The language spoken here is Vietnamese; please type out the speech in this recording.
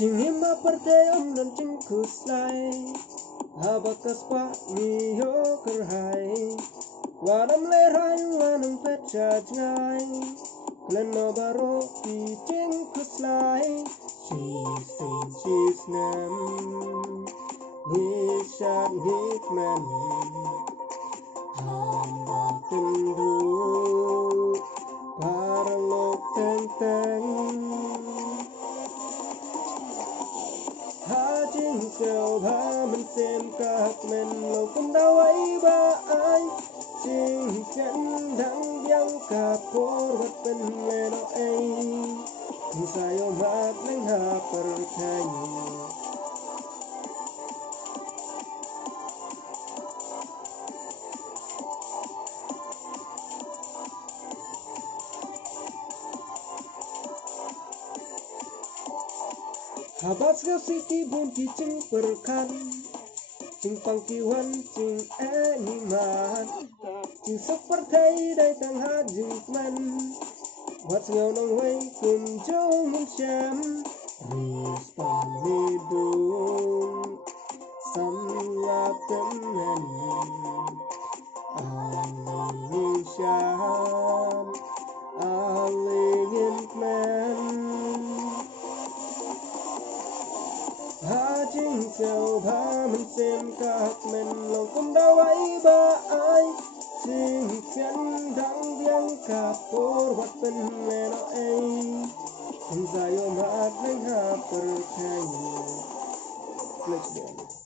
Cinema parte dan cingkus lai Habakas pa miyo kerhai Wanam lerai wanam pecah ngai Kleno baro di cingkus lai Cheese nam Hishat hitman Hamba tendu Paralok teng-teng Hajing seo ba mình xem các mình lâu cũng đau ấy ba ai Chinh chân đắng giang cả phố vật bên nghe nó ấy Không sai ôm hát nâng hạ percaya Habat siti bunti cing perkan Cing pangkiwan cing animan Cing seperti day tang hajing man Wat ngau nong way kum jong mun syam Ris pamidung Samlap temen Alingin syam Alingin man Hajing seo ba mình xem các mình lòng cũng đau ấy ba ai Chinh chân đắng điang cả phố vật bên nghe nó ấy Không dài ôm hát nâng hạ percaya